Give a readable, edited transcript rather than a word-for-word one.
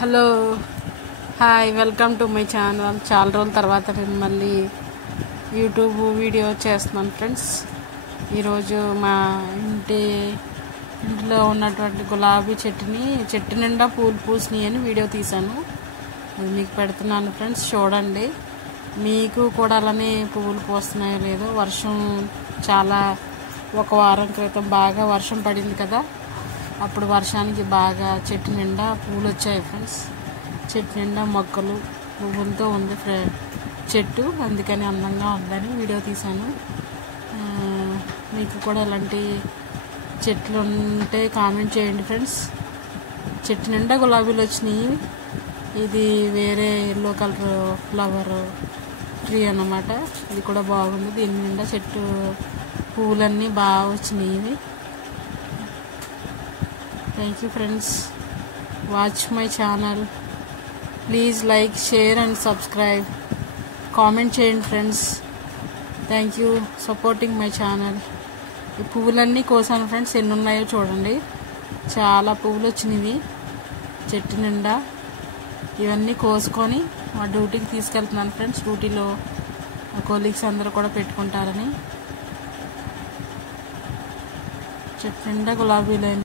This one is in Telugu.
Hello hi welcome to my channel. చాలా రోజుల తర్వాత నేను మళ్ళీ యూట్యూబ్ వీడియో చేస్తున్నాను ఫ్రెండ్స్. ఈరోజు మా ఇంట్లో ఉన్నటువంటి గులాబీ చెట్టు నిండా పూలు పూసినాయి అని వీడియో తీశాను. అది మీకు పెడుతున్నాను ఫ్రెండ్స్, చూడండి. మీకు కూడా అలానే పువ్వులు పూస్తున్నాయో లేదో. వర్షం చాలా ఒక వారం క్రితం బాగా వర్షం పడింది కదా, అప్పుడు వర్షానికి బాగా చెట్టు నిండా పూలు వచ్చాయి ఫ్రెండ్స్. చెట్టు నిండా మొక్కలు పువ్వులతో ఉంది చెట్టు, అందుకని అందంగా ఉందని వీడియో తీశాను. మీకు కూడా ఇలాంటి చెట్లు ఉంటే కామెంట్ చేయండి ఫ్రెండ్స్. చెట్టు నిండా గులాబీలు వచ్చినాయి. ఇది వేరే ఎల్లో కలర్ ఫ్లవర్ ట్రీ అన్నమాట. ఇది కూడా బాగుంది. దీని నిండా చెట్టు పువ్వులన్నీ బాగా వచ్చినాయి. Thank you friends. Watch my channel. Please like, share and subscribe. Comment చేయండి friends. Thank you supporting my channel. ఈ పువ్వులన్నీ కోసాను ఫ్రెండ్స్, ఎన్ని ఉన్నాయో చూడండి. చాలా పువ్వులు వచ్చినాయి చెట్టు నిండా. ఇవన్నీ కోసుకొని మా డ్యూటీకి తీసుకెళ్తున్నాను ఫ్రెండ్స్. డ్యూటీలో మా కొలీగ్స్ అందరూ కూడా పెట్టుకుంటారని. చెట్టు నిండా గులాబీలు